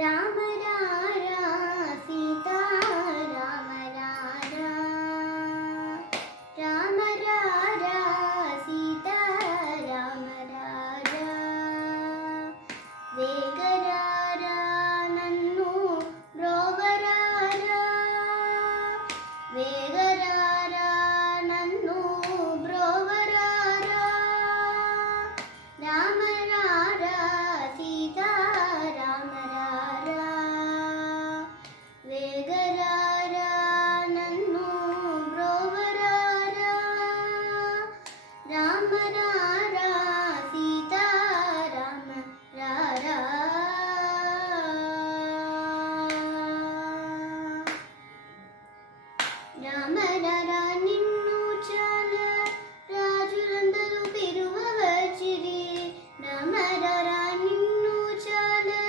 రామ రారా సీతా రామ రారా రామ రారా సీతా రామ రారా వేగరారా నన్ను బ్రోవరారా వేగరారా నన్ను బ్రోవరారా రామ రారా సీతా రామ రారా వేగరారా నన్ను బ్రోవరారా రామ రారా సీతా రామ రారా రామ రారా నిన్ను చాలా రాజులందరూ పిలువవచ్చిరి రామ రారా నిన్ను చాలా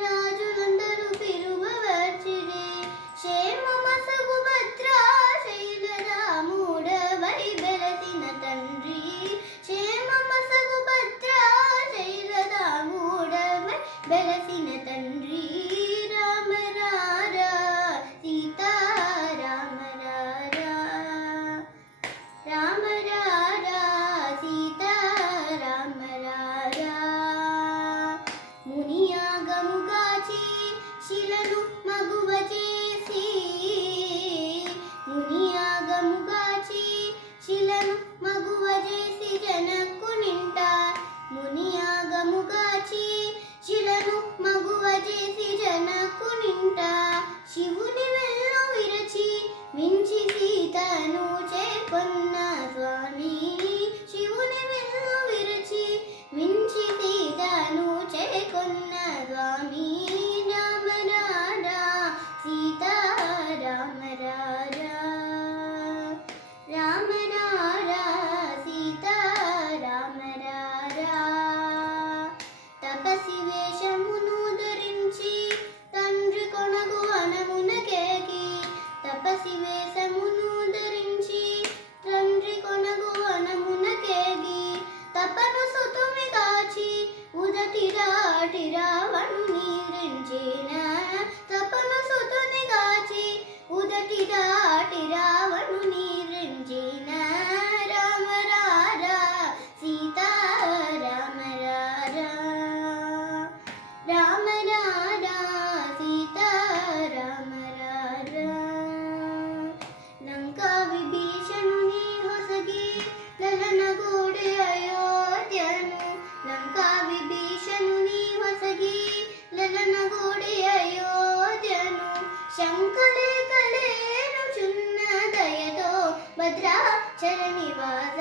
రాజులందరూ పిలువవచ్చిరి క్షేమమసగు భద్రాశైల రాముడవై వెలసిన తండ్రి క్షేమమసగు భద్రాశైల రాముడవై వెలసిన తండ్రి రామ రారా సీతా రామ రారా రామ రారా సీతా రామ రారా మునియాగముగాచి శిలను మగువ చేసి మునియాగముగాచి శిలను మగువ చేసి జనకునింట మునియాగముగాచి శిలను మగువ చేసి జనకునింట శివుని వెల్లు విరచి మించి సీతను చేకొన్న స్వామి శివుని వెల్లు విరచి మించి సీతను చేకొన్న స్వామి రామ రారా సీతా రామ రారా రామ రారా సీతా రామ రారా తపసి వేషమును ధరించి తండ్రి కొనగు వనమునకేకి తపసి వేషమును ధరించి తండ్రి కొనగు వనమునకేగి తపను సుతుమి కాచి ఉదటి రాటి రావణు నీరించిన తపను సుతుని కాచి ఉదటి రాటి రావణు నీరించిన రామ రారా సీతా రామ రారా రామ రారా సీతా రామ రారా లంకా విభీషణుని ಹೊಸಗಿ ಲಲನಗೂಡೆ ಅಯೋಧ್ಯನು లంకా విభీషణుని ಹೊಸಗಿ లలనగూಡೆ అయోధ్యను శంకలే కలేను చున్న దయతో భద్రాచల నివాస